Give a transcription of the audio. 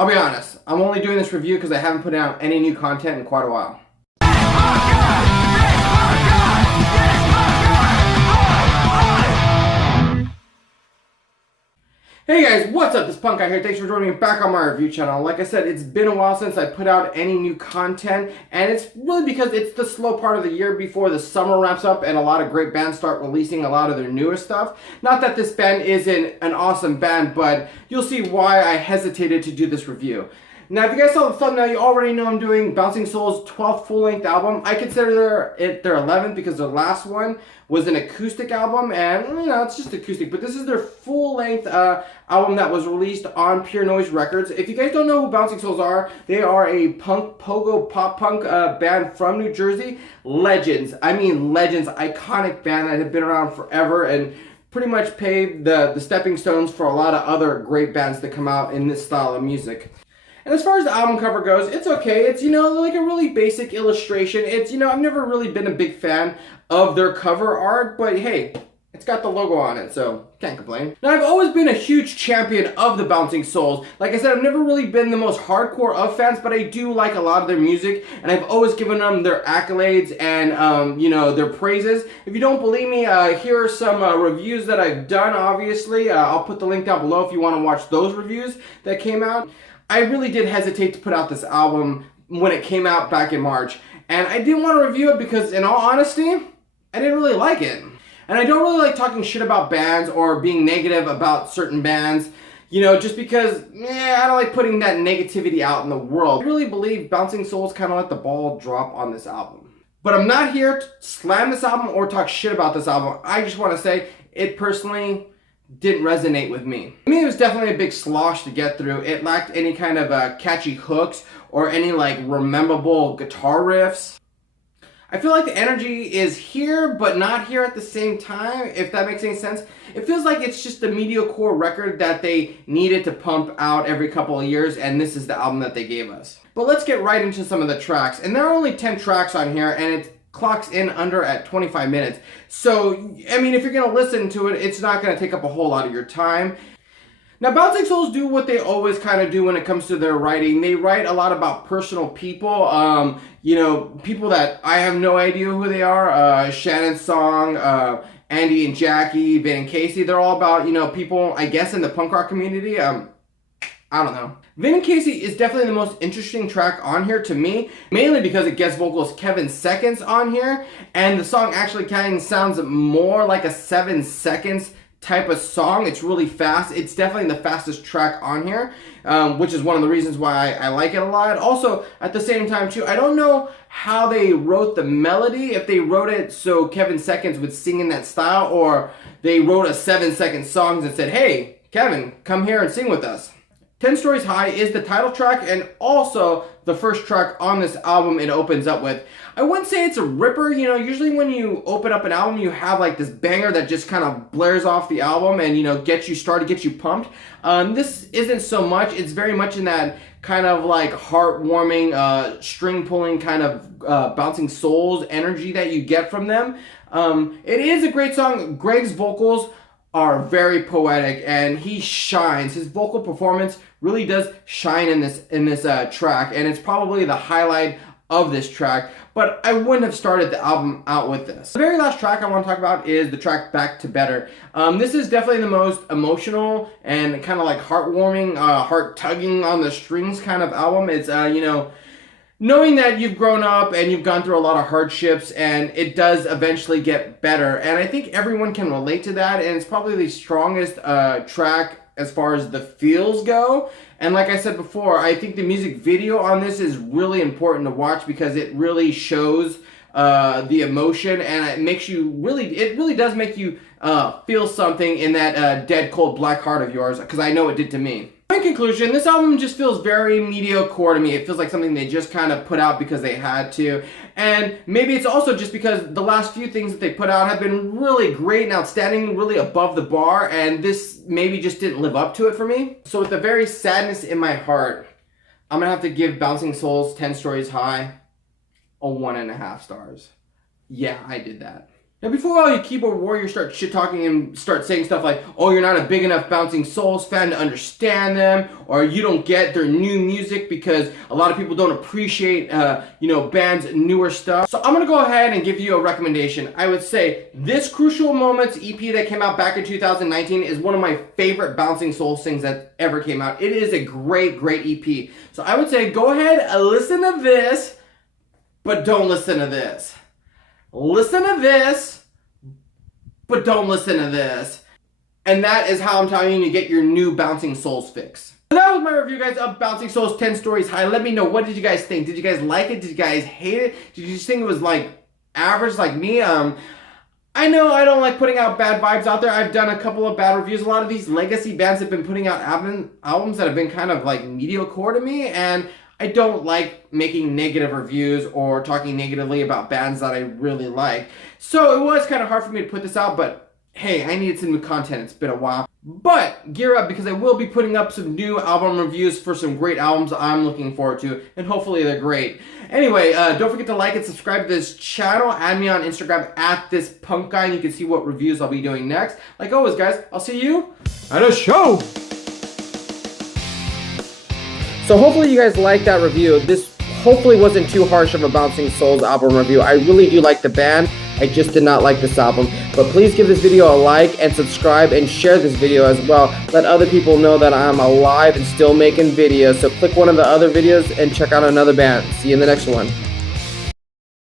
I'll be honest, I'm only doing this review because I haven't put out any new content in quite a while. Hey guys, what's up? This punk guy here. Thanks for joining me back on my review channel. Like I said, it's been a while since I put out any new content, and it's really because it's the slow part of the year before the summer wraps up and a lot of great bands start releasing a lot of their newer stuff. Not that this band isn't an awesome band, but you'll see why I hesitated to do this review. Now, if you guys saw the thumbnail, you already know I'm doing Bouncing Souls' 12th full-length album. I consider it their 11th because their last one was an acoustic album, and, you know, it's just acoustic. But this is their full-length album that was released on Pure Noise Records. If you guys don't know who Bouncing Souls are, they are a punk, pogo, pop-punk band from New Jersey. Legends. I mean legends. Iconic band that have been around forever and pretty much paved the stepping stones for a lot of other great bands that come out in this style of music. And as far as the album cover goes, it's okay. It's, you know, like a really basic illustration. It's, you know, I've never really been a big fan of their cover art, but hey, it's got the logo on it, so can't complain. Now, I've always been a huge champion of the Bouncing Souls. Like I said, I've never really been the most hardcore of fans, but I do like a lot of their music, and I've always given them their accolades and, you know, their praises. If you don't believe me, here are some reviews that I've done, obviously. I'll put the link down below if you want to watch those reviews that came out. I really did hesitate to put out this album when it came out back in March, and I didn't want to review it because, in all honesty, I didn't really like it. And I don't really like talking shit about bands or being negative about certain bands, you know, just because, I don't like putting that negativity out in the world. I really believe Bouncing Souls kind of let the ball drop on this album. But I'm not here to slam this album or talk shit about this album. I just want to say it personally didn't resonate with me. I mean, it was definitely a big slosh to get through. It lacked any kind of catchy hooks or any like rememberable guitar riffs. I feel like the energy is here, but not here at the same time, if that makes any sense. It feels like it's just a mediocre record that they needed to pump out every couple of years, and this is the album that they gave us. But let's get right into some of the tracks. And there are only 10 tracks on here, and it clocks in under at 25 minutes. So, I mean, if you're going to listen to it, it's not going to take up a whole lot of your time. Now, Bouncing Souls do what they always kind of do when it comes to their writing. They write a lot about personal people, you know, people that I have no idea who they are. Shannon Song, Andy and Jackie, Vin and Casey. They're all about, you know, people, I guess, in the punk rock community. I don't know. Vin and Casey is definitely the most interesting track on here to me, mainly because it gets vocals Kevin Seconds on here, and the song actually kind of sounds more like a 7 seconds type of song. It's really fast. It's definitely the fastest track on here, which is one of the reasons why I like it a lot. Also, at the same time too, I don't know how they wrote the melody, if they wrote it so Kevin Seconds would sing in that style, or they wrote a 7-second song and said, hey, Kevin, come here and sing with us. 10 Stories High is the title track and also the first track on this album it opens up with. I wouldn't say it's a ripper, you know, usually when you open up an album you have like this banger that just kind of blares off the album and, you know, gets you started, gets you pumped. This isn't so much. It's very much in that kind of like heartwarming, string pulling kind of Bouncing Souls energy that you get from them. It is a great song. Greg's vocals are very poetic and he shines. His vocal performance really does shine in this track, and it's probably the highlight of this track, but I wouldn't have started the album out with this. The very last track I want to talk about is the track Back to Better. This is definitely the most emotional and kind of like heartwarming, heart-tugging on the strings kind of album. It's, you know, knowing that you've grown up and you've gone through a lot of hardships and it does eventually get better. And I think everyone can relate to that, and it's probably the strongest track as far as the feels go. And like I said before, I think the music video on this is really important to watch because it really shows the emotion, and it makes you it really does make you feel something in that dead cold black heart of yours, because I know it did to me. In conclusion, this album just feels very mediocre to me. It feels like something they just kind of put out because they had to. And maybe it's also just because the last few things that they put out have been really great and outstanding, really above the bar, and this maybe just didn't live up to it for me. So with the very sadness in my heart, I'm going to have to give Bouncing Souls 10 Stories High a 1.5 stars. Yeah, I did that. Now, before all you keyboard warriors start shit talking and start saying stuff like, oh, you're not a big enough Bouncing Souls fan to understand them, or you don't get their new music because a lot of people don't appreciate, bands' newer stuff. So I'm gonna go ahead and give you a recommendation. I would say this Crucial Moments EP that came out back in 2019 is one of my favorite Bouncing Souls things that ever came out. It is a great, great EP. So I would say go ahead and listen to this, but don't listen to this. Listen to this, but don't listen to this. And that is how I'm telling you to get your new Bouncing Souls fix. So that was my review, guys, of Bouncing Souls 10 Stories High. Let me know, what did you guys think? Did you guys like it? Did you guys hate it? Did you just think it was like average like me? I know I don't like putting out bad vibes out there. I've done a couple of bad reviews. A lot of these legacy bands have been putting out albums that have been kind of like mediocre to me, and I don't like making negative reviews or talking negatively about bands that I really like. So it was kind of hard for me to put this out, but hey, I needed some new content. It's been a while. But gear up, because I will be putting up some new album reviews for some great albums I'm looking forward to, and hopefully they're great. Anyway, don't forget to like and subscribe to this channel. Add me on Instagram at thispunkguy, and you can see what reviews I'll be doing next. Like always, guys, I'll see you at a show. So hopefully you guys liked that review. This hopefully wasn't too harsh of a Bouncing Souls album review. I really do like the band. I just did not like this album. But please give this video a like and subscribe and share this video as well. Let other people know that I'm alive and still making videos. So click one of the other videos and check out another band. See you in the next one.